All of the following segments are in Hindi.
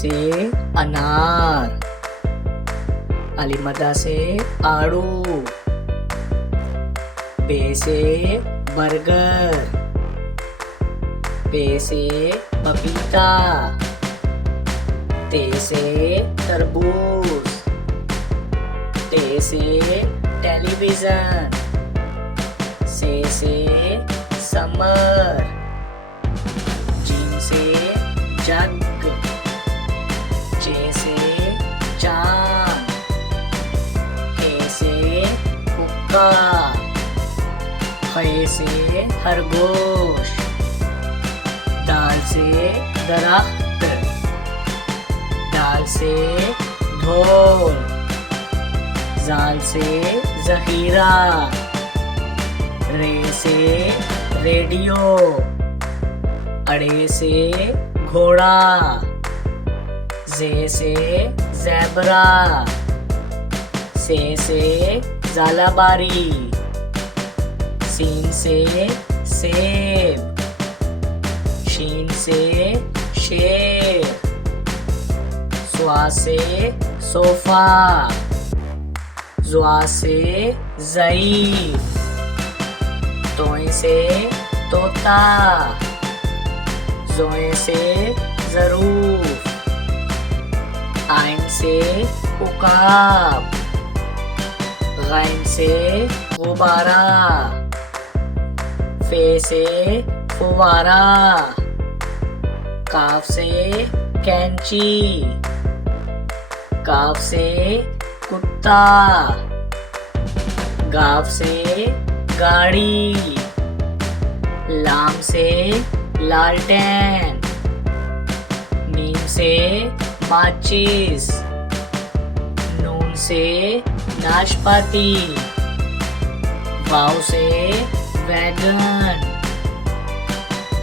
से अनार, अलीमदा से आड़ू, बे से बर्गर, पे से पपीता, ते से तरबूज, टे से टेलीविजन, से समर, जीन से जग, चे से चांद, हे से हुक्का, खे से खरगोश, दाल से दरख्त, दाल से ढोल, जाल से जहीरा, रे से रेडियो, अड़े से घोड़ा, जे से ज़ेबरा, से ज़ालाबारी, सीन से सेब, शीन से शेर, स्वा से सोफा, ज़्वा से ज़ईफ़, तोए से तोता, ज़ोए से ज़रूफ, आइन से उकाब, गैन से गुब्बारा, फे से फुवारा, काफ से कैंची, काफ से कुत्ता, गाफ से गाड़ी, लाम से लालटेन, मीम से माचिस, नून से नाशपाती, वाव से वैगन,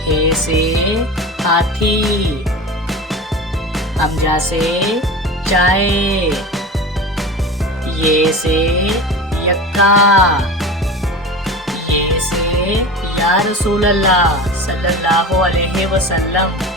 हे से हाथी, हमजा से चाय, ये से यक्का, ये से या रसूल अल्लाह सल्लल्लाहु अलैहि वसल्लम।